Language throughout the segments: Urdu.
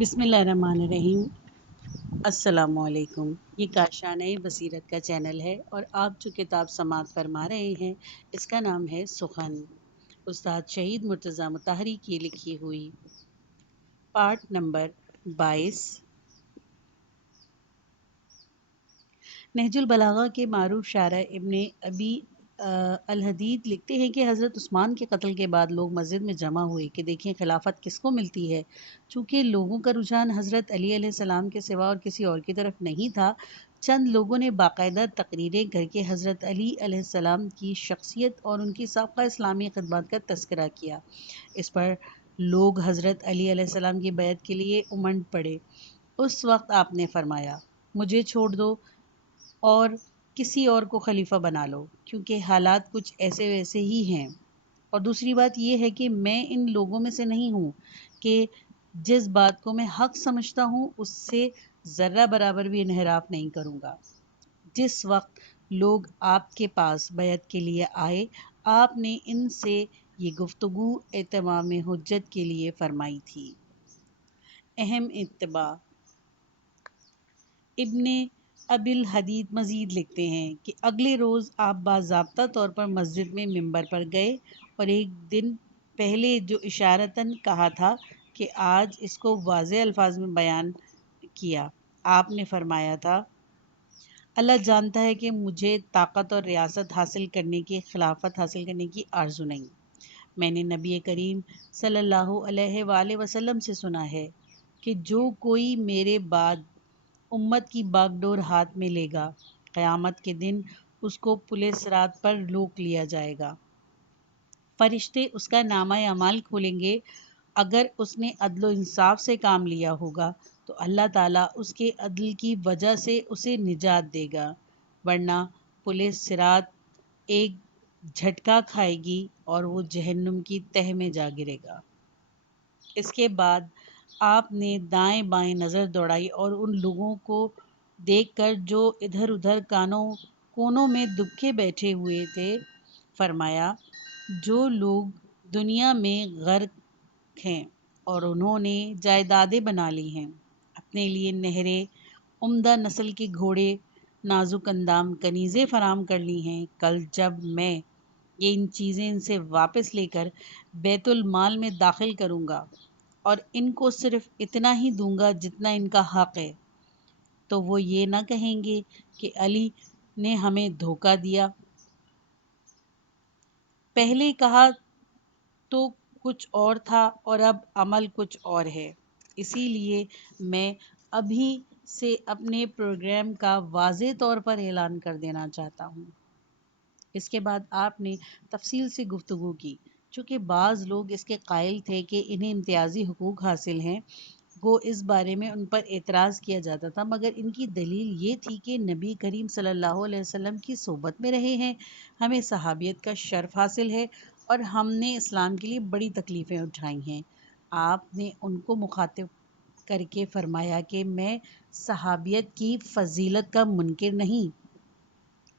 بسم اللہ الرحمن الرحیم۔ السلام علیکم۔ یہ کاشانۂ بصیرت کا چینل ہے اور آپ جو کتاب سماعت فرما رہے ہیں اس کا نام ہے سخن، استاد شہید مرتضیٰ مطہری کی لکھی ہوئی، پارٹ نمبر 22۔ نہج البلاغہ کے معروف شاعر ابن ابی الحدید لکھتے ہیں کہ حضرت عثمان کے قتل کے بعد لوگ مسجد میں جمع ہوئے کہ دیکھیں خلافت کس کو ملتی ہے۔ چونکہ لوگوں کا رجحان حضرت علی علیہ السلام کے سوا اور کسی اور کی طرف نہیں تھا، چند لوگوں نے باقاعدہ تقریریں کر کے حضرت علی علیہ السلام کی شخصیت اور ان کی سابقہ اسلامی خدمات کا تذکرہ کیا۔ اس پر لوگ حضرت علی علیہ السلام کی بیعت کے لیے امنڈ پڑے۔ اس وقت آپ نے فرمایا، مجھے چھوڑ دو اور کسی اور کو خلیفہ بنا لو، کیونکہ حالات کچھ ایسے ویسے ہی ہیں۔ اور دوسری بات یہ ہے کہ میں ان لوگوں میں سے نہیں ہوں کہ جس بات کو میں حق سمجھتا ہوں اس سے ذرہ برابر بھی انحراف نہیں کروں گا۔ جس وقت لوگ آپ کے پاس بیعت کے لیے آئے، آپ نے ان سے یہ گفتگو اتمام حجت کے لیے فرمائی تھی۔ اہم اتباع۔ ابن ابی الحدید مزید لکھتے ہیں کہ اگلے روز آپ باضابطہ طور پر مسجد میں منبر پر گئے اور ایک دن پہلے جو اشارتاً کہا تھا کہ آج اس کو واضح الفاظ میں بیان کیا۔ آپ نے فرمایا تھا، اللہ جانتا ہے کہ مجھے طاقت اور ریاست حاصل کرنے کی، خلافت حاصل کرنے کی آرزو نہیں۔ میں نے نبی کریم صلی اللہ علیہ وآلہ وسلم سے سنا ہے کہ جو کوئی میرے بعد امت کی باغ ڈور ہاتھ میں لے گا، قیامت کے دن اس کو پلِ صراط پر روک لیا جائے گا۔ فرشتے اس کا نامہ اعمال کھولیں گے۔ اگر اس نے عدل و انصاف سے کام لیا ہوگا تو اللہ تعالیٰ اس کے عدل کی وجہ سے اسے نجات دے گا، ورنہ پلِ صراط ایک جھٹکا کھائے گی اور وہ جہنم کی تہہ میں جا گرے گا۔ اس کے بعد آپ نے دائیں بائیں نظر دوڑائی اور ان لوگوں کو دیکھ کر جو ادھر ادھر کونوں میں دبکے بیٹھے ہوئے تھے، فرمایا، جو لوگ دنیا میں غرق ہیں اور انہوں نے جائیدادیں بنا لی ہیں، اپنے لیے نہریں، عمدہ نسل کے گھوڑے، نازک اندام کنیزیں فراہم کر لی ہیں، کل جب میں یہ ان چیزیں ان سے واپس لے کر بیت المال میں داخل کروں گا اور ان کو صرف اتنا ہی دوں گا جتنا ان کا حق ہے، تو وہ یہ نہ کہیں گے کہ علی نے ہمیں دھوکہ دیا۔ پہلے کہا تو کچھ اور تھا اور اب عمل کچھ اور ہے۔ اسی لیے میں ابھی سے اپنے پروگرام کا واضح طور پر اعلان کر دینا چاہتا ہوں۔ اس کے بعد آپ نے تفصیل سے گفتگو کی۔ چونکہ بعض لوگ اس کے قائل تھے کہ انہیں امتیازی حقوق حاصل ہیں، گو اس بارے میں ان پر اعتراض کیا جاتا تھا، مگر ان کی دلیل یہ تھی کہ نبی کریم صلی اللہ علیہ وسلم کی صحبت میں رہے ہیں، ہمیں صحابیت کا شرف حاصل ہے اور ہم نے اسلام کے لیے بڑی تکلیفیں اٹھائی ہیں۔ آپ نے ان کو مخاطب کر کے فرمایا کہ میں صحابیت کی فضیلت کا منکر نہیں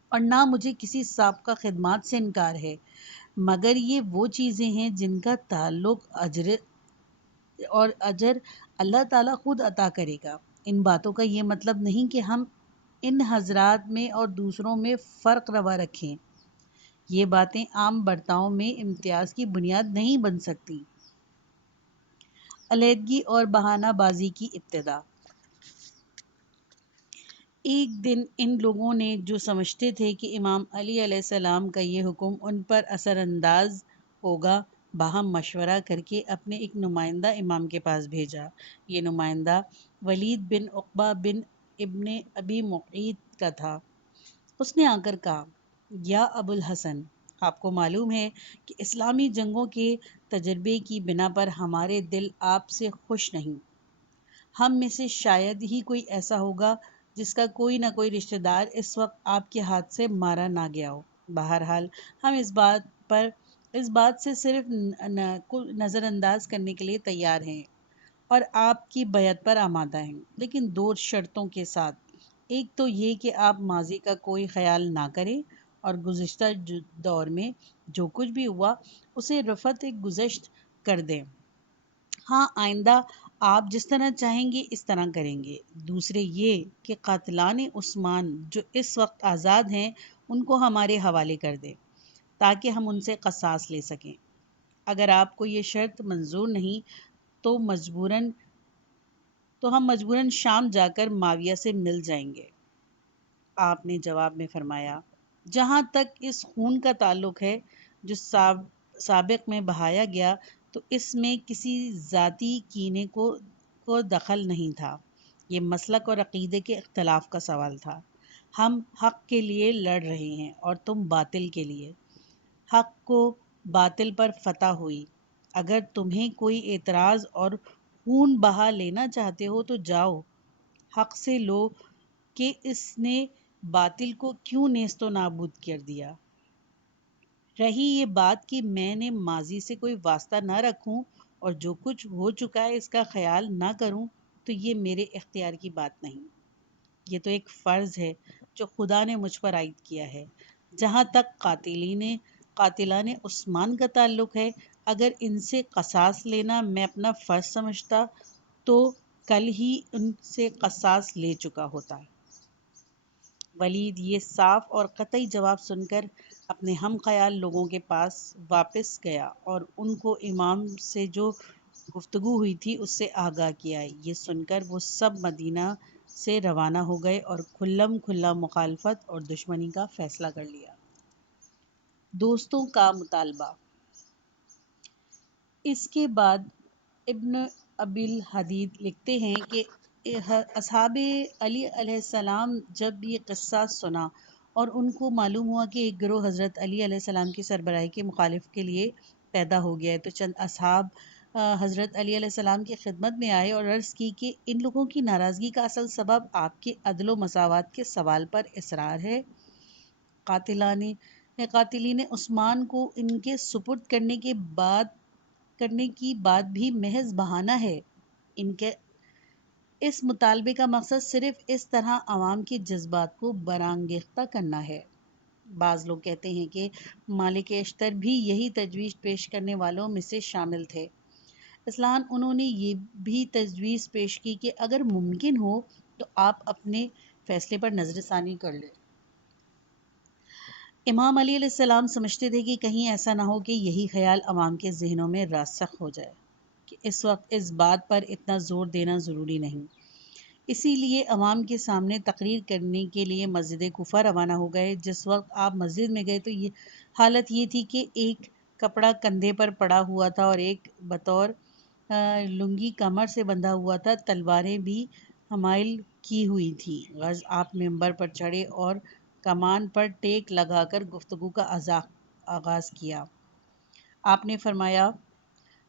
اور نہ مجھے کسی سابقہ خدمات سے انکار ہے، مگر یہ وہ چیزیں ہیں جن کا تعلق اجر اللہ تعالیٰ خود عطا کرے گا۔ ان باتوں کا یہ مطلب نہیں کہ ہم ان حضرات میں اور دوسروں میں فرق روا رکھیں۔ یہ باتیں عام برتاؤ میں امتیاز کی بنیاد نہیں بن سکتی۔ علیحدگی اور بہانہ بازی کی ابتدا۔ ایک دن ان لوگوں نے جو سمجھتے تھے کہ امام علی علیہ السلام کا یہ حکم ان پر اثر انداز ہوگا، باہم مشورہ کر کے اپنے ایک نمائندہ امام کے پاس بھیجا۔ یہ نمائندہ ولید بن عقبہ بن ابن ابی معیط کا تھا۔ اس نے آ کر کہا، یا ابو الحسن، آپ کو معلوم ہے کہ اسلامی جنگوں کے تجربے کی بنا پر ہمارے دل آپ سے خوش نہیں۔ ہم میں سے شاید ہی کوئی ایسا ہوگا جس کا کوئی نہ کوئی رشتہ دار اس وقت آپ کے ہاتھ سے مارا نہ گیا ہو۔ بہرحال ہم اس بات سے صرف نظر انداز کرنے کے لیے تیار ہیں اور آپ کی بیعت پر آمادہ ہیں، لیکن دو شرطوں کے ساتھ۔ ایک تو یہ کہ آپ ماضی کا کوئی خیال نہ کریں اور گزشتہ دور میں جو کچھ بھی ہوا اسے رفعت گزشت کر دیں۔ ہاں، آئندہ آپ جس طرح چاہیں گے اس طرح کریں گے۔ دوسرے یہ کہ قاتلان عثمان جو اس وقت آزاد ہیں ان کو ہمارے حوالے کر دیں تاکہ ہم ان سے قصاص لے سکیں۔ اگر آپ کو یہ شرط منظور نہیں تو ہم مجبوراً شام جا کر معاویہ سے مل جائیں گے۔ آپ نے جواب میں فرمایا، جہاں تک اس خون کا تعلق ہے جو سابق میں بہایا گیا تو اس میں کسی ذاتی کینے کو دخل نہیں تھا۔ یہ مسلک اور عقیدے کے اختلاف کا سوال تھا۔ ہم حق کے لیے لڑ رہے ہیں اور تم باطل کے لیے۔ حق کو باطل پر فتح ہوئی۔ اگر تمہیں کوئی اعتراض اور خون بہا لینا چاہتے ہو تو جاؤ، حق سے لو کہ اس نے باطل کو کیوں نیست و نابود کر دیا۔ رہی یہ بات کہ میں نے ماضی سے کوئی واسطہ نہ رکھوں اور جو کچھ ہو چکا ہے اس کا خیال نہ کروں تو یہ میرے اختیار کی بات نہیں۔ یہ تو ایک فرض ہے جو خدا نے مجھ پر عائد کیا ہے۔ جہاں تک قاتلان عثمان کا تعلق ہے، اگر ان سے قصاص لینا میں اپنا فرض سمجھتا تو کل ہی ان سے قصاص لے چکا ہوتا۔ ولید یہ صاف اور قطعی جواب سن کر اپنے ہم خیال لوگوں کے پاس واپس گیا اور ان کو امام سے جو گفتگو ہوئی تھی اس سے آگاہ کیا۔ یہ سن کر وہ سب مدینہ سے روانہ ہو گئے اور کھلم کھلا مخالفت اور دشمنی کا فیصلہ کر لیا۔ دوستوں کا مطالبہ۔ اس کے بعد ابن ابی الحدید لکھتے ہیں کہ اصحاب علی علیہ السلام جب یہ قصہ سنا اور ان کو معلوم ہوا کہ ایک گروہ حضرت علی علیہ السلام کی سربراہی کے مخالف کے لیے پیدا ہو گیا ہے تو چند اصحاب حضرت علی علیہ السلام کی خدمت میں آئے اور عرض کی کہ ان لوگوں کی ناراضگی کا اصل سبب آپ کے عدل و مساوات کے سوال پر اصرار ہے۔ قاتلین عثمان کو ان کے سپرد کرنے کی بات بھی محض بہانہ ہے۔ ان کے اس مطالبے کا مقصد صرف اس طرح عوام کے جذبات کو برانگیختہ کرنا ہے۔ بعض لوگ کہتے ہیں کہ مالک اشتر بھی یہی تجویز پیش کرنے والوں میں سے شامل تھے۔ اصلاً انہوں نے یہ بھی تجویز پیش کی کہ اگر ممکن ہو تو آپ اپنے فیصلے پر نظر ثانی کر لیں۔ امام علی علیہ السلام سمجھتے تھے کہ کہیں ایسا نہ ہو کہ یہی خیال عوام کے ذہنوں میں راسخ ہو جائے کہ اس وقت اس بات پر اتنا زور دینا ضروری نہیں۔ اسی لیے عوام کے سامنے تقریر کرنے کے لیے مسجد کوفہ روانہ ہو گئے۔ جس وقت آپ مسجد میں گئے تو حالت یہ تھی کہ ایک کپڑا کندھے پر پڑا ہوا تھا اور ایک بطور لنگی کمر سے بندھا ہوا تھا، تلواریں بھی حمائل کی ہوئی تھی۔ غرض آپ ممبر پر چڑھے اور کمان پر ٹیک لگا کر گفتگو کا آغاز کیا۔ آپ نے فرمایا،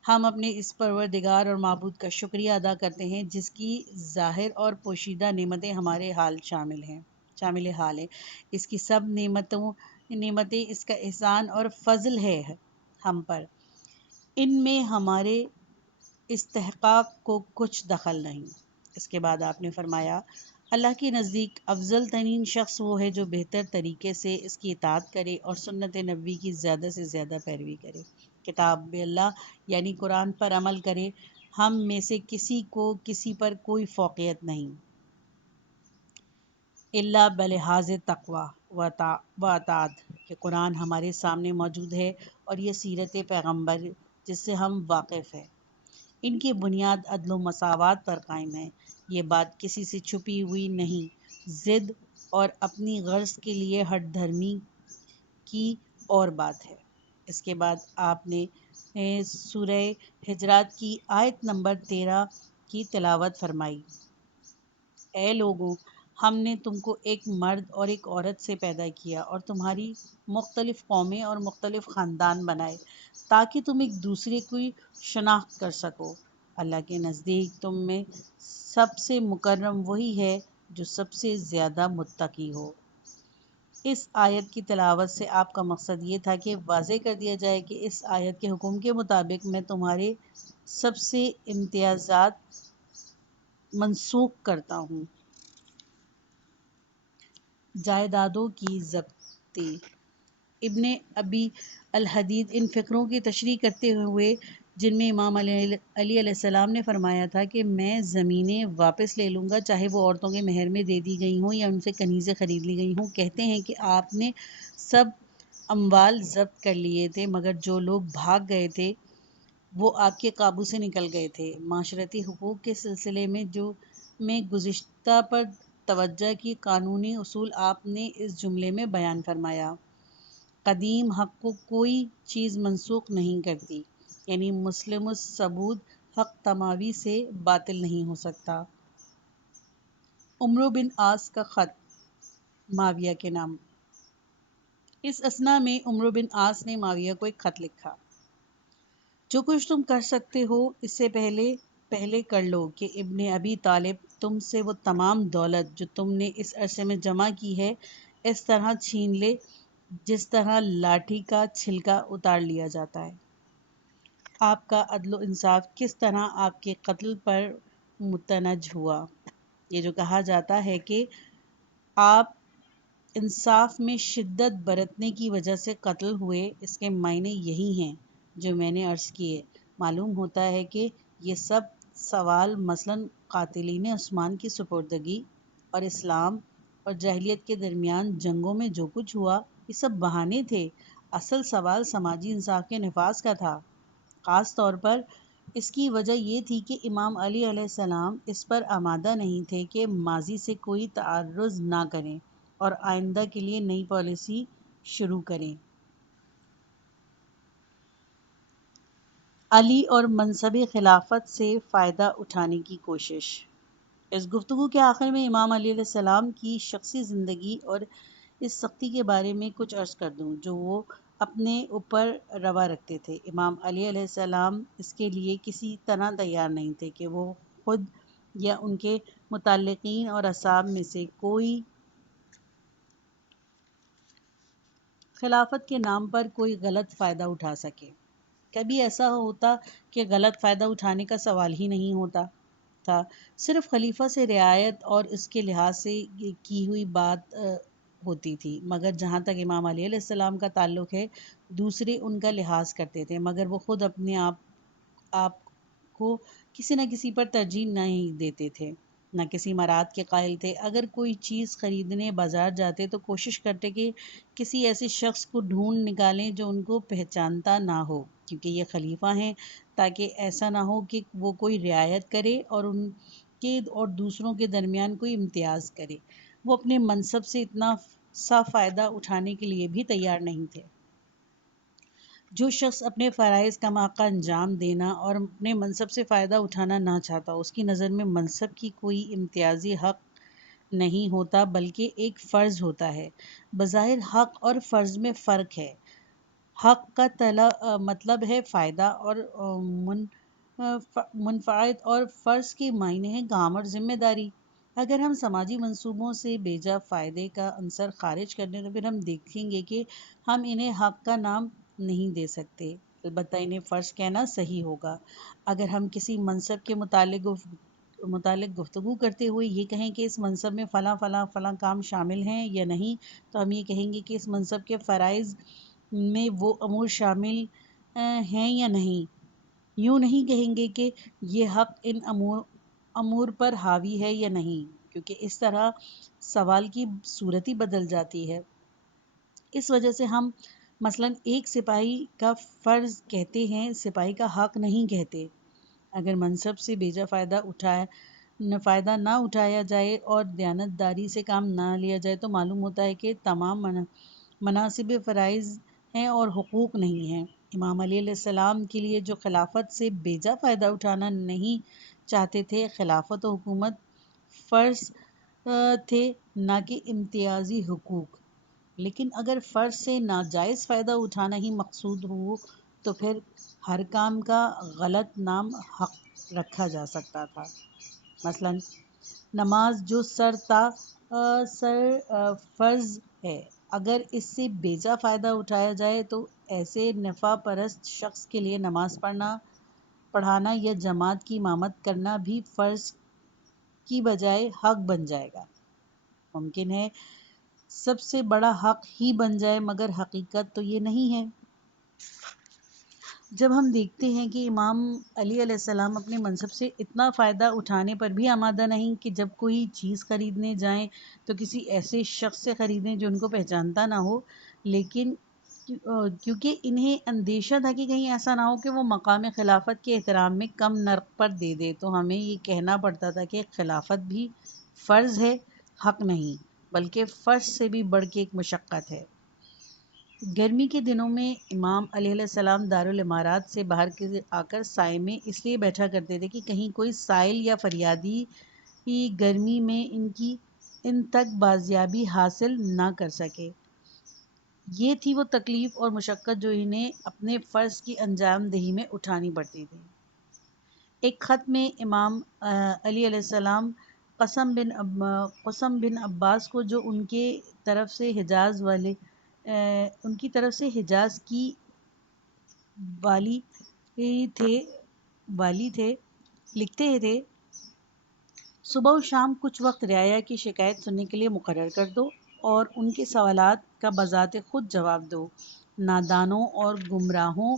ہم اپنے اس پروردگار اور معبود کا شکریہ ادا کرتے ہیں جس کی ظاہر اور پوشیدہ نعمتیں ہمارے شامل حال ہیں۔ اس کی سب نعمتیں اس کا احسان اور فضل ہے ہم پر، ان میں ہمارے استحقاق کو کچھ دخل نہیں۔ اس کے بعد آپ نے فرمایا، اللہ کے نزدیک افضل ترین شخص وہ ہے جو بہتر طریقے سے اس کی اطاعت کرے اور سنت نبوی کی زیادہ سے زیادہ پیروی کرے، کتاب اللہ یعنی قرآن پر عمل کرے۔ ہم میں سے کسی کو کسی پر کوئی فوقیت نہیں الا بلحاظ تقوی و اطاعت کہ قرآن ہمارے سامنے موجود ہے اور یہ سیرت پیغمبر جس سے ہم واقف ہیں۔ ان کی بنیاد عدل و مساوات پر قائم ہے۔ یہ بات کسی سے چھپی ہوئی نہیں۔ ضد اور اپنی غرض کے لیے ہٹ دھرمی کی اور بات ہے۔ اس کے بعد آپ نے سورہ حجرات کی آیت نمبر 13 کی تلاوت فرمائی۔ اے لوگو، ہم نے تم کو ایک مرد اور ایک عورت سے پیدا کیا اور تمہاری مختلف قومیں اور مختلف خاندان بنائے تاکہ تم ایک دوسرے کی شناخت کر سکو۔ اللہ کے نزدیک تم میں سب سے مکرم وہی ہے جو سب سے زیادہ متقی ہو۔ اس آیت کی تلاوت سے آپ کا مقصد یہ تھا کہ واضح کر دیا جائے کہ اس آیت کے حکم کے مطابق میں تمہارے سب سے امتیازات منسوخ کرتا ہوں۔ جائیدادوں کی ضبطی۔ ابن ابی الحدید ان فقروں کی تشریح کرتے ہوئے جن میں امام علی علیہ السلام نے فرمایا تھا کہ میں زمینیں واپس لے لوں گا، چاہے وہ عورتوں کے مہر میں دے دی گئی ہوں یا ان سے کنیزیں خرید لی گئی ہوں۔ کہتے ہیں کہ آپ نے سب اموال ضبط کر لیے تھے، مگر جو لوگ بھاگ گئے تھے وہ آپ کے قابو سے نکل گئے تھے۔ معاشرتی حقوق کے سلسلے میں گزشتہ پر توجہ کی قانونی اصول آپ نے اس جملے میں بیان فرمایا: قدیم حق کو کوئی چیز منسوخ نہیں کرتی، یعنی مسلم الثبوت حق تماوی سے باطل نہیں ہو سکتا۔ عمرو بن عاص کا خط معاویہ کے نام۔ اس اثنا میں عمرو بن عاص نے معاویہ کو ایک خط لکھا: جو کچھ تم کر سکتے ہو اس سے پہلے کر لو کہ ابن ابی طالب تم سے وہ تمام دولت جو تم نے اس عرصے میں جمع کی ہے اس طرح چھین لے جس طرح لاٹھی کا چھلکا اتار لیا جاتا ہے۔ آپ کا عدل و انصاف کس طرح آپ کے قتل پر متنج ہوا۔ یہ جو کہا جاتا ہے کہ آپ انصاف میں شدت برتنے کی وجہ سے قتل ہوئے، اس کے معنی یہی ہیں جو میں نے عرض کیے۔ معلوم ہوتا ہے کہ یہ سب سوال مثلاً قاتلین عثمان کی سپردگی اور اسلام اور جاہلیت کے درمیان جنگوں میں جو کچھ ہوا یہ سب بہانے تھے، اصل سوال سماجی انصاف کے نفاذ کا تھا۔ خاص طور پر اس کی وجہ یہ تھی کہ امام علی علیہ السلام اس پر آمادہ نہیں تھے کہ ماضی سے کوئی تعرض نہ کریں اور آئندہ کے لیے نئی پالیسی شروع کریں۔ علی اور منصب خلافت سے فائدہ اٹھانے کی کوشش۔ اس گفتگو کے آخر میں امام علی علیہ السلام کی شخصی زندگی اور اس سختی کے بارے میں کچھ عرض کر دوں جو وہ اپنے اوپر روا رکھتے تھے۔ امام علی علیہ السلام اس کے لیے کسی طرح تیار نہیں تھے کہ وہ خود یا ان کے متعلقین اور اصحاب میں سے کوئی خلافت کے نام پر کوئی غلط فائدہ اٹھا سکے۔ کبھی ایسا ہوتا کہ غلط فائدہ اٹھانے کا سوال ہی نہیں ہوتا تھا، صرف خلیفہ سے رعایت اور اس کے لحاظ سے کی ہوئی بات ہوتی تھی۔ مگر جہاں تک امام علیہ السلام کا تعلق ہے، دوسرے ان کا لحاظ کرتے تھے مگر وہ خود اپنے آپ کو کسی نہ کسی پر ترجیح نہیں دیتے تھے، نہ کسی مراد کے قائل تھے۔ اگر کوئی چیز خریدنے بازار جاتے تو کوشش کرتے کہ کسی ایسے شخص کو ڈھونڈ نکالیں جو ان کو پہچانتا نہ ہو، کیونکہ یہ خلیفہ ہیں، تاکہ ایسا نہ ہو کہ وہ کوئی رعایت کرے اور ان کے اور دوسروں کے درمیان کوئی امتیاز کرے۔ وہ اپنے منصب سے اتنا سا فائدہ اٹھانے کے لیے بھی تیار نہیں تھے۔ جو شخص اپنے فرائض کا حق انجام دینا اور اپنے منصب سے فائدہ اٹھانا نہ چاہتا، اس کی نظر میں منصب کی کوئی امتیازی حق نہیں ہوتا بلکہ ایک فرض ہوتا ہے۔ بظاہر حق اور فرض میں فرق ہے۔ حق کا مطلب ہے فائدہ اور منفعت، اور فرض کے معنی ہے کام اور ذمہ داری۔ اگر ہم سماجی منصوبوں سے بیجا فائدے کا عنصر خارج کر دیں تو پھر ہم دیکھیں گے کہ ہم انہیں حق کا نام نہیں دے سکتے، البتہ انہیں فرض کہنا صحیح ہوگا۔ اگر ہم کسی منصب کے متعلق گفتگو کرتے ہوئے یہ کہیں کہ اس منصب میں فلاں فلاں فلاں کام شامل ہیں یا نہیں، تو ہم یہ کہیں گے کہ اس منصب کے فرائض میں وہ امور شامل ہیں یا نہیں۔ یوں نہیں کہیں گے کہ یہ حق ان امور پر حاوی ہے یا نہیں، کیونکہ اس طرح سوال کی صورت ہی بدل جاتی ہے۔ اس وجہ سے ہم مثلاً ایک سپاہی کا فرض کہتے ہیں، سپاہی کا حق نہیں کہتے۔ اگر منصب سے بیجا فائدہ نہ اٹھایا جائے اور دیانتداری سے کام نہ لیا جائے تو معلوم ہوتا ہے کہ تمام مناصب فرائض ہیں اور حقوق نہیں ہیں۔ امام علی علیہ السلام کے لیے جو خلافت سے بیجا فائدہ اٹھانا نہیں چاہتے تھے، خلافت و حکومت فرض تھے نہ کہ امتیازی حقوق۔ لیکن اگر فرض سے ناجائز فائدہ اٹھانا ہی مقصود ہو تو پھر ہر کام کا غلط نام حق رکھا جا سکتا تھا۔ مثلاً نماز جو سر فرض ہے، اگر اس سے بیجا فائدہ اٹھایا جائے تو ایسے نفع پرست شخص کے لیے نماز پڑھانا یا جماعت کی امامت کرنا بھی فرض کی بجائے حق بن جائے گا۔ ممکن ہے سب سے بڑا حق ہی بن جائے، مگر حقیقت تو یہ نہیں ہے۔ جب ہم دیکھتے ہیں کہ امام علی علیہ السلام اپنے منصب سے اتنا فائدہ اٹھانے پر بھی آمادہ نہیں کہ جب کوئی چیز خریدنے جائیں تو کسی ایسے شخص سے خریدیں جو ان کو پہچانتا نہ ہو، لیکن کیونکہ انہیں اندیشہ تھا کہ کہیں ایسا نہ ہو کہ وہ مقام خلافت کے احترام میں کم نرخ پر دے دے، تو ہمیں یہ کہنا پڑتا تھا کہ خلافت بھی فرض ہے، حق نہیں، بلکہ فرض سے بھی بڑھ کے ایک مشقت ہے۔ گرمی کے دنوں میں امام علیہ السلام دارالامارات سے باہر آ کر سائے میں اس لیے بیٹھا کرتے تھے کہ کہیں کوئی سائل یا فریادی گرمی میں ان تک بازیابی حاصل نہ کر سکے۔ یہ تھی وہ تکلیف اور مشقت جو انہیں اپنے فرض کی انجام دہی میں اٹھانی پڑتی تھی۔ ایک خط میں امام علی علیہ السلام قسم بن عباس کو، جو ان کی طرف سے حجاز کی والی تھے، لکھتے تھے: صبح و شام کچھ وقت رعایا کی شکایت سننے کے لیے مقرر کر دو اور ان کے سوالات کا بذات خود جواب دو۔ نادانوں اور گمراہوں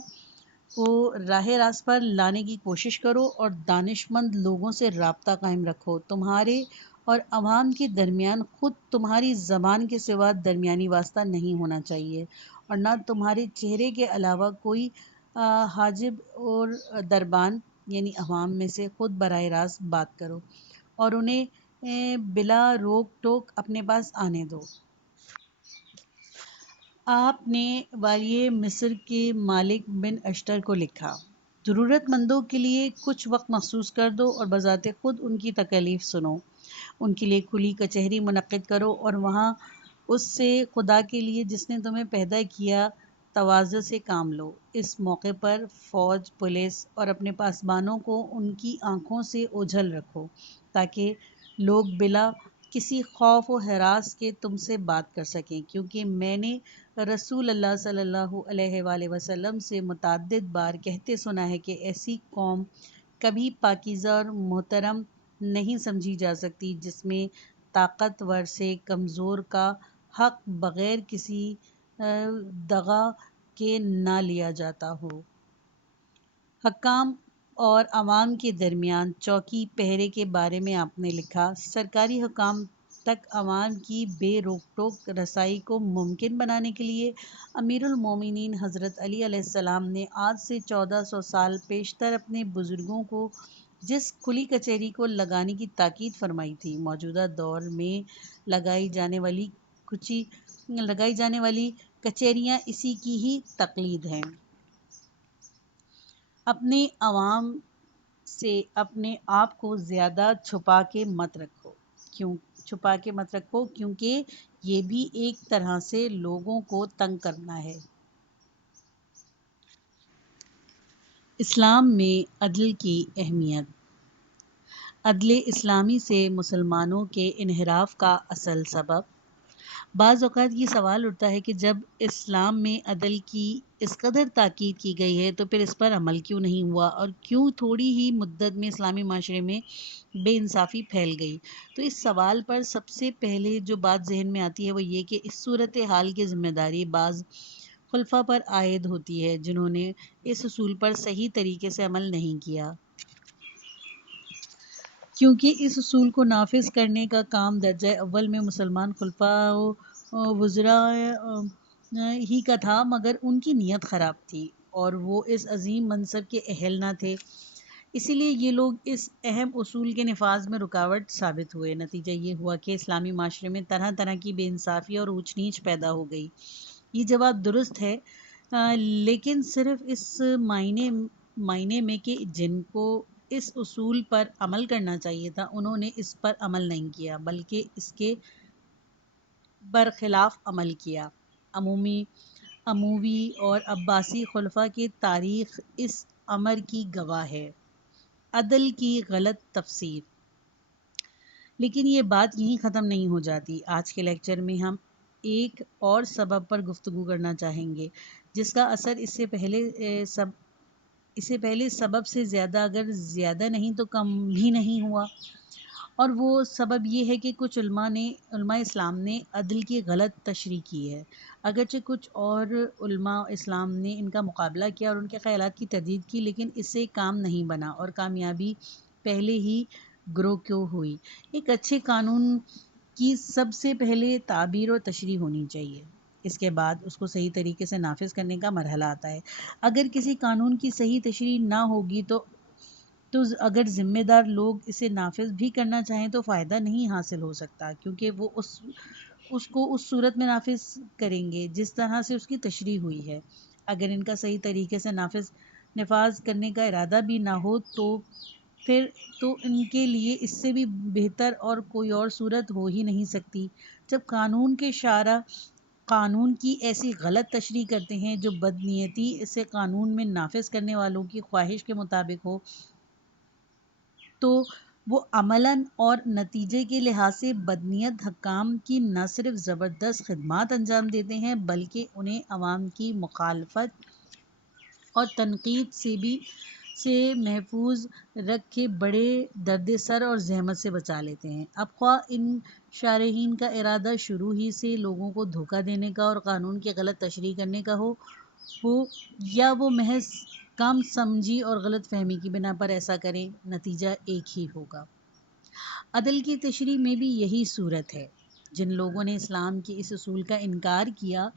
کو راہ راست پر لانے کی کوشش کرو اور دانشمند لوگوں سے رابطہ قائم رکھو۔ تمہارے اور عوام کے درمیان خود تمہاری زبان کے سوا درمیانی واسطہ نہیں ہونا چاہیے، اور نہ تمہارے چہرے کے علاوہ کوئی حاجب اور دربان یعنی عوام میں سے خود براہ راست بات کرو اور انہیں بلا روک ٹوک اپنے پاس آنے دو۔ آپ نے والی مصر کے مالک بن اشتر کو لکھا: ضرورت مندوں کے لیے کچھ وقت مخصوص کر دو اور بذات خود ان کی تکالیف سنو۔ ان کے لیے کھلی کچہری منعقد کرو اور وہاں اس سے خدا کے لیے جس نے تمہیں پیدا کیا تواضع سے کام لو۔ اس موقع پر فوج، پولیس اور اپنے پاسبانوں کو ان کی آنکھوں سے اوجھل رکھو تاکہ لوگ بلا کسی خوف و ہراس کے تم سے بات کر سکیں، کیونکہ میں نے رسول اللہ صلی اللہ علیہ وآلہ وسلم سے متعدد بار کہتے سنا ہے کہ ایسی قوم کبھی پاکیزہ اور محترم نہیں سمجھی جا سکتی جس میں طاقتور سے کمزور کا حق بغیر کسی دغا کے نہ لیا جاتا ہو۔ حکام اور عوام کے درمیان چوکی پہرے کے بارے میں آپ نے لکھا: سرکاری حکام تک عوام کی بے روک ٹوک رسائی کو ممکن بنانے کے لیے امیر المومنین حضرت علی علیہ السلام نے آج سے 1400 سال پیشتر اپنے بزرگوں کو جس کھلی کچہری کو لگانے کی تاکید فرمائی تھی، موجودہ دور میں لگائی جانے والی کچہریاں اسی کی ہی تقلید ہیں۔ اپنے عوام سے اپنے آپ کو زیادہ چھپا کے مت رکھو، کیونکہ یہ بھی ایک طرح سے لوگوں کو تنگ کرنا ہے۔ اسلام میں عدل کی اہمیت۔ عدل اسلامی سے مسلمانوں کے انحراف کا اصل سبب۔ بعض اوقات یہ سوال اٹھتا ہے کہ جب اسلام میں عدل کی اس قدر تاکید کی گئی ہے تو پھر اس پر عمل کیوں نہیں ہوا، اور کیوں تھوڑی ہی مدت میں اسلامی معاشرے میں بے انصافی پھیل گئی؟ تو اس سوال پر سب سے پہلے جو بات ذہن میں آتی ہے وہ یہ کہ اس صورتحال کی ذمہ داری بعض خلفاء پر عائد ہوتی ہے جنہوں نے اس اصول پر صحیح طریقے سے عمل نہیں کیا، کیونکہ اس اصول کو نافذ کرنے کا کام درجہ اول میں مسلمان خلفاء و وزراء ہی کا تھا، مگر ان کی نیت خراب تھی اور وہ اس عظیم منصب کے اہل نہ تھے، اسی لیے یہ لوگ اس اہم اصول کے نفاذ میں رکاوٹ ثابت ہوئے۔ نتیجہ یہ ہوا کہ اسلامی معاشرے میں طرح طرح کی بے انصافی اور اونچ نیچ پیدا ہو گئی۔ یہ جواب درست ہے، لیکن صرف اس معنی میں کہ جن کو اس اصول پر عمل کرنا چاہیے تھا انہوں نے اس پر عمل نہیں کیا، بلکہ اس کے برخلاف عمل کیا۔ اموی اور عباسی خلفاء کی تاریخ اس امر کی گواہ ہے۔ عدل کی غلط تفسیر۔ لیکن یہ بات یہیں ختم نہیں ہو جاتی۔ آج کے لیکچر میں ہم ایک اور سبب پر گفتگو کرنا چاہیں گے جس کا اثر اس سے پہلے سبب سے زیادہ، اگر زیادہ نہیں تو کم بھی نہیں ہوا، اور وہ سبب یہ ہے کہ کچھ علماء اسلام نے عدل کی غلط تشریح کی ہے، اگرچہ کچھ اور علماء اسلام نے ان کا مقابلہ کیا اور ان کے خیالات کی تردید کی، لیکن اس سے کام نہیں بنا اور کامیابی پہلے ہی گرو کیوں ہوئی۔ ایک اچھے قانون کی سب سے پہلے تعبیر اور تشریح ہونی چاہیے، اس کے بعد اس کو صحیح طریقے سے نافذ کرنے کا مرحلہ آتا ہے۔ اگر کسی قانون کی صحیح تشریح نہ ہوگی تو اگر ذمہ دار لوگ اسے نافذ بھی کرنا چاہیں تو فائدہ نہیں حاصل ہو سکتا، کیونکہ وہ اس کو اس صورت میں نافذ کریں گے جس طرح سے اس کی تشریح ہوئی ہے۔ اگر ان کا صحیح طریقے سے نفاذ کرنے کا ارادہ بھی نہ ہو تو پھر تو ان کے لیے اس سے بھی بہتر اور کوئی اور صورت ہو ہی نہیں سکتی۔ جب قانون کے شارح قانون کی ایسی غلط تشریح کرتے ہیں جو بدنیتی اسے قانون میں نافذ کرنے والوں کی خواہش کے مطابق ہو، تو وہ عملاً اور نتیجے کے لحاظ سے بدنیت حکام کی نہ صرف زبردست خدمات انجام دیتے ہیں بلکہ انہیں عوام کی مخالفت اور تنقید سے محفوظ رکھ کے بڑے درد سر اور زحمت سے بچا لیتے ہیں۔ اب خواہ ان شارحین کا ارادہ شروع ہی سے لوگوں کو دھوکہ دینے کا اور قانون کی غلط تشریح کرنے کا ہو یا وہ محض کم سمجھی اور غلط فہمی کی بنا پر ایسا کریں، نتیجہ ایک ہی ہوگا۔ عدل کی تشریح میں بھی یہی صورت ہے۔ جن لوگوں نے اسلام کے اس اصول کا انکار کیا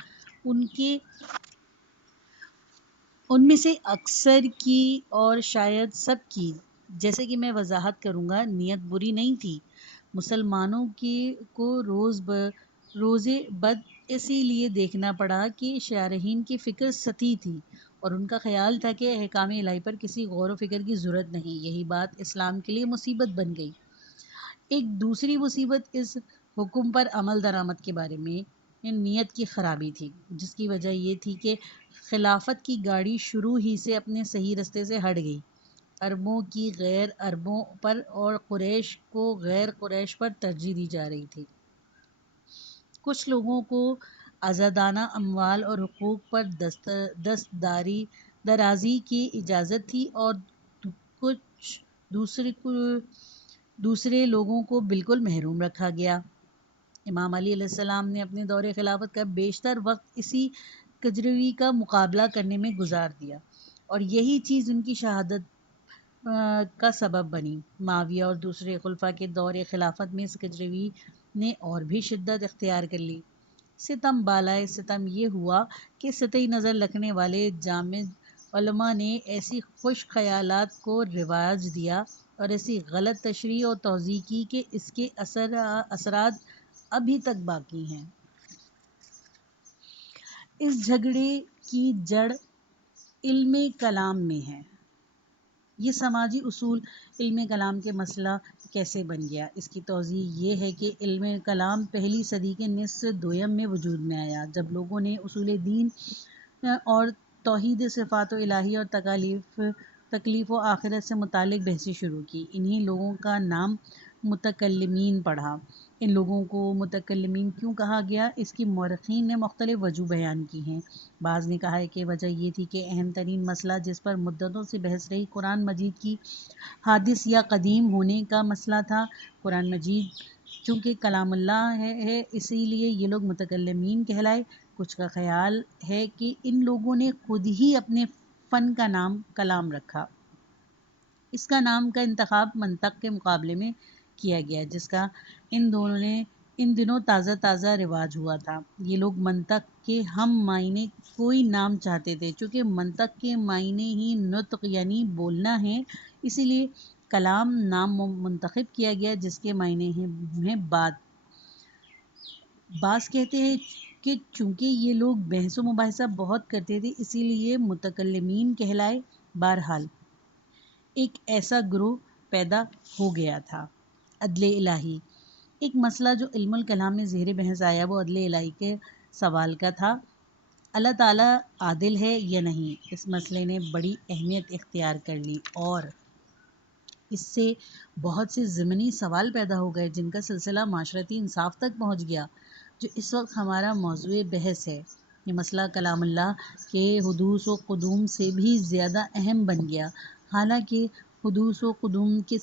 ان میں سے اکثر کی اور شاید سب کی، جیسے کہ میں وضاحت کروں گا، نیت بری نہیں تھی۔ مسلمانوں کو روزے بد اسی لیے دیکھنا پڑا کہ شارحین کی فکر سطحی تھی اور ان کا خیال تھا کہ احکام الہی پر کسی غور و فکر کی ضرورت نہیں۔ یہی بات اسلام کے لیے مصیبت بن گئی۔ ایک دوسری مصیبت اس حکم پر عمل درآمد کے بارے میں نیت کی خرابی تھی، جس کی وجہ یہ تھی کہ خلافت کی گاڑی شروع ہی سے اپنے صحیح رستے سے ہٹ گئی۔ عربوں کی غیر عربوں پر اور قریش کو غیر قریش پر ترجیح دی جا رہی تھی۔ کچھ لوگوں کو آزادانہ اموال اور حقوق پر درازی کی اجازت تھی اور کچھ دوسرے لوگوں کو بالکل محروم رکھا گیا۔ امام علی علیہ السلام نے اپنے دور خلافت کا بیشتر وقت اسی کجروی کا مقابلہ کرنے میں گزار دیا اور یہی چیز ان کی شہادت کا سبب بنی۔ معاویہ اور دوسرے خلفاء کے دور خلافت میں اس کجروی نے اور بھی شدت اختیار کر لی۔ ستم بالائے ستم یہ ہوا کہ سطحی نظر رکھنے والے جامد علماء نے ایسی خشک خیالات کو رواج دیا اور ایسی غلط تشریح اور توضیح کی کہ اس کے اثرات ابھی تک باقی ہیں۔ اس جھگڑے کی جڑ علم کلام میں ہے۔ یہ سماجی اصول علم کلام کے مسئلہ کیسے بن گیا؟ اس کی توضیح یہ ہے کہ علم کلام پہلی صدی کے نصف دوم میں وجود میں آیا، جب لوگوں نے اصول دین اور توحید صفات الہی اور تکلیف و آخرت سے متعلق بحثیں شروع کی۔ انہی لوگوں کا نام متکلمین پڑا۔ ان لوگوں کو متکلمین کیوں کہا گیا، اس کی مورخین نے مختلف وجوہ بیان کی ہیں۔ بعض نے کہا ہے کہ وجہ یہ تھی کہ اہم ترین مسئلہ جس پر مدتوں سے بحث رہی، قرآن مجید کی حادث یا قدیم ہونے کا مسئلہ تھا۔ قرآن مجید چونکہ کلام اللہ ہے اسی لیے یہ لوگ متکلمین کہلائے۔ کچھ کا خیال ہے کہ ان لوگوں نے خود ہی اپنے فن کا نام کلام رکھا۔ اس کا نام کا انتخاب منطق کے مقابلے میں کیا گیا، جس کا ان دنوں تازہ رواج ہوا تھا۔ یہ لوگ منطق کے ہم معنی کوئی نام چاہتے تھے۔ چونکہ منطق کے معنی ہی نطق یعنی بولنا ہے، اسی لیے کلام نام منتخب کیا گیا جس کے معنی ہیں بات۔ بعض کہتے ہیں کہ چونکہ یہ لوگ بحث و مباحثہ بہت کرتے تھے اسی لیے متکلمین کہلائے۔ بہرحال ایک ایسا گروہ پیدا ہو گیا تھا۔ عدل الہی، ایک مسئلہ جو علم الکلام میں زیر بحث آیا وہ عدل الہی کے سوال کا تھا۔ اللہ تعالیٰ عادل ہے یا نہیں؟ اس مسئلے نے بڑی اہمیت اختیار کر لی اور اس سے بہت سے ضمنی سوال پیدا ہو گئے جن کا سلسلہ معاشرتی انصاف تک پہنچ گیا، جو اس وقت ہمارا موضوع بحث ہے۔ یہ مسئلہ کلام اللہ کے حدوث و قدوم سے بھی زیادہ اہم بن گیا، حالانکہ حدوث و قدوم کے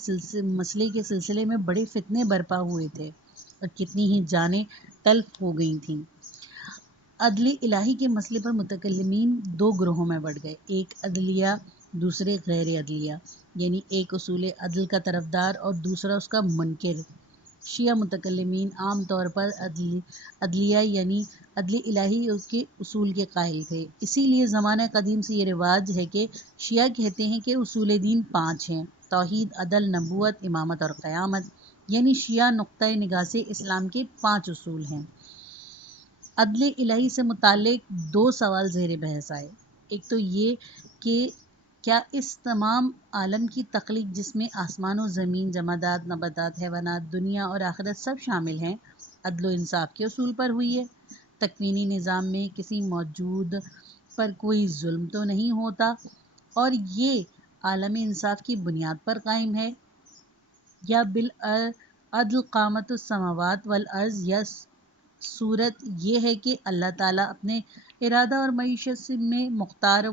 مسئلے کے سلسلے میں بڑے فتنے برپا ہوئے تھے اور کتنی ہی جانیں تلف ہو گئی تھیں۔ عدل الہی کے مسئلے پر متکلمین دو گروہوں میں بڑھ گئے، ایک عدلیہ، دوسرے غیر عدلیہ، یعنی ایک اصول عدل کا طرفدار اور دوسرا اس کا منکر۔ شیعہ متکلمین عام طور پر عدلیہ یعنی عدل الہی کے اصول کے قائل تھے۔ اسی لیے زمانہ قدیم سے یہ رواج ہے کہ شیعہ کہتے ہیں کہ اصول دین 5 ہیں: توحید، عدل، نبوت، امامت اور قیامت، یعنی شیعہ نقطۂ نگاہ سے اسلام کے 5 اصول ہیں۔ عدل الہی سے متعلق 2 سوال زیر بحث آئے۔ ایک تو یہ کہ کیا اس تمام عالم کی تخلیق جس میں آسمان و زمین، جمادات، نباتات، حیوانات، دنیا اور آخرت سب شامل ہیں، عدل و انصاف کے اصول پر ہوئی ہے؟ تکوینی نظام میں کسی موجود پر کوئی ظلم تو نہیں ہوتا اور یہ عالم انصاف کی بنیاد پر قائم ہے؟ یا بالعدل قامت السماوات والارض، یا صورت یہ ہے کہ اللہ تعالیٰ اپنے ارادہ اور معیشت میں مختار و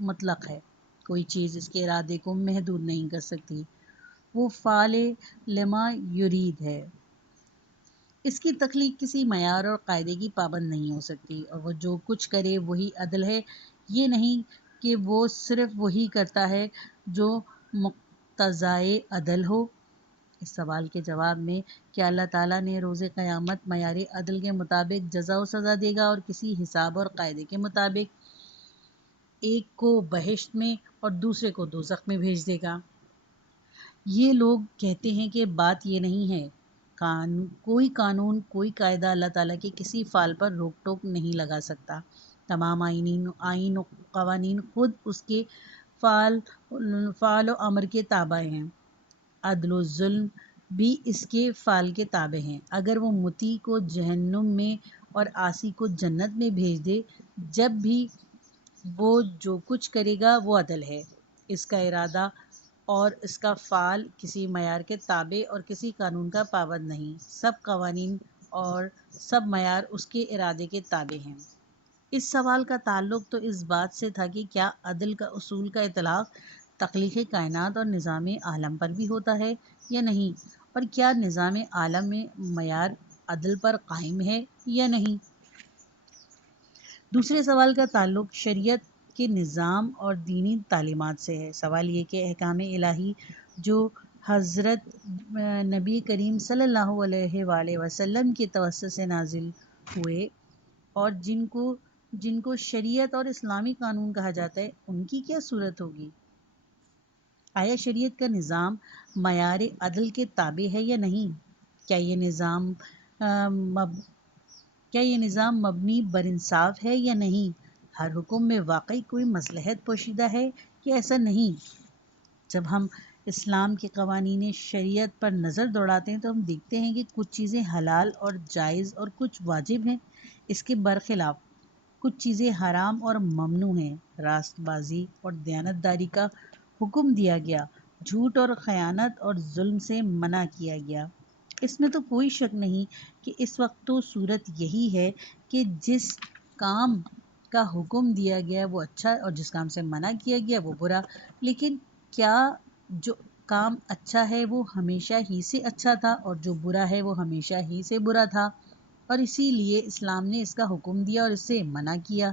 مطلق ہے، کوئی چیز اس کے ارادے کو محدود نہیں کر سکتی، وہ فعال لما یرید ہے، اس کی تخلیق کسی معیار اور قاعدے کی پابند نہیں ہو سکتی، اور وہ جو کچھ کرے وہی عدل ہے، یہ نہیں کہ وہ صرف وہی کرتا ہے جو مقتضائے عدل ہو۔ اس سوال کے جواب میں کہ اللہ تعالیٰ نے روز قیامت معیار عدل کے مطابق جزا و سزا دے گا اور کسی حساب اور قاعدے کے مطابق ایک کو بہشت میں اور دوسرے کو دوزخ میں بھیج دے گا۔ یہ لوگ کہتے ہیں کہ بات یہ نہیں ہے، کوئی قانون، کوئی قاعدہ اللہ تعالیٰ کے کسی فعل پر روک ٹوک نہیں لگا سکتا، تمام آئین و قوانین خود اس کے فعل و امر کے تابع ہیں، عدل و ظلم بھی اس کے فعل کے تابع ہیں۔ اگر وہ مطیع کو جہنم میں اور عاصی کو جنت میں بھیج دے، جب بھی وہ جو کچھ کرے گا وہ عدل ہے، اس کا ارادہ اور اس کا فعل کسی معیار کے تابع اور کسی قانون کا پابند نہیں، سب قوانین اور سب معیار اس کے ارادے کے تابع ہیں۔ اس سوال کا تعلق تو اس بات سے تھا کہ کیا عدل کا اصول کا اطلاق تخلیق کائنات اور نظام عالم پر بھی ہوتا ہے یا نہیں، اور کیا نظام عالم میں معیار عدل پر قائم ہے یا نہیں۔ دوسرے سوال کا تعلق شریعت کے نظام اور دینی تعلیمات سے ہے۔ سوال یہ کہ احکام الہی جو حضرت نبی کریم صلی اللہ علیہ وآلہ وسلم کے توسط سے نازل ہوئے اور جن کو شریعت اور اسلامی قانون کہا جاتا ہے، ان کی کیا صورت ہوگی؟ آیا شریعت کا نظام معیار عدل کے تابع ہے یا نہیں؟ کیا یہ نظام مبنی بر انصاف ہے یا نہیں؟ ہر حکم میں واقعی کوئی مصلحت پوشیدہ ہے کہ ایسا نہیں؟ جب ہم اسلام کے قوانین شریعت پر نظر دوڑاتے ہیں تو ہم دیکھتے ہیں کہ کچھ چیزیں حلال اور جائز اور کچھ واجب ہیں، اس کے برخلاف کچھ چیزیں حرام اور ممنوع ہیں۔ راست بازی اور دیانتداری کا حکم دیا گیا، جھوٹ اور خیانت اور ظلم سے منع کیا گیا۔ اس میں تو کوئی شک نہیں کہ اس وقت تو صورت یہی ہے کہ جس کام کا حکم دیا گیا وہ اچھا اور جس کام سے منع کیا گیا وہ برا، لیکن کیا جو کام اچھا ہے وہ ہمیشہ ہی سے اچھا تھا اور جو برا ہے وہ ہمیشہ ہی سے برا تھا؟ اور اسی لیے اسلام نے اس کا حکم دیا اور اس سے منع کیا،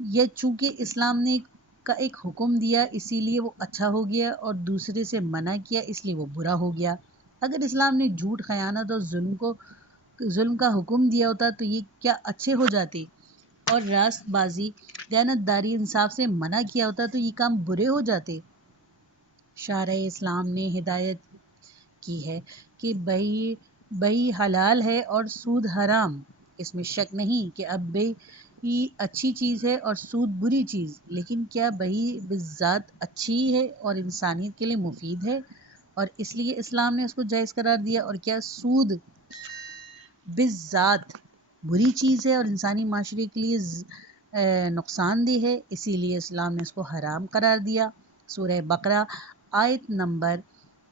یا چونکہ اسلام نے کا ایک حکم دیا اسی لیے وہ اچھا ہو گیا اور دوسرے سے منع کیا اس لیے وہ برا ہو گیا؟ اگر اسلام نے جھوٹ، خیانت اور ظلم کا حکم دیا ہوتا تو یہ کیا اچھے ہو جاتے، اور راست بازی، دیانتداری، انصاف سے منع کیا ہوتا تو یہ کام برے ہو جاتے؟ شارع اسلام نے ہدایت کی ہے کہ بہی حلال ہے اور سود حرام، اس میں شک نہیں کہ اب بہی اچھی چیز ہے اور سود بری چیز، لیکن کیا بہی بالذات اچھی ہے اور انسانیت کے لیے مفید ہے اور اس لیے اسلام نے اس کو جائز قرار دیا، اور کیا سود بالذات بری چیز ہے اور انسانی معاشرے کے لیے نقصان دہ ہے، اسی لیے اسلام نے اس کو حرام قرار دیا۔ سورہ بقرہ آیت نمبر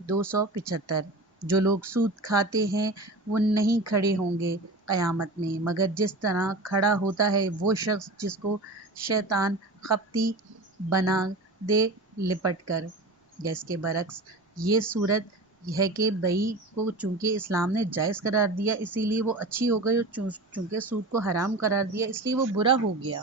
275۔ جو لوگ سود کھاتے ہیں وہ نہیں کھڑے ہوں گے قیامت میں مگر جس طرح کھڑا ہوتا ہے وہ شخص جس کو شیطان خپتی بنا دے لپٹ کر۔ یا اس کے برعکس یہ صورت ہے کہ بئی کو چونکہ اسلام نے جائز قرار دیا اسی لیے وہ اچھی ہو گئی، اور چونکہ سود کو حرام قرار دیا اس لیے وہ برا ہو گیا؟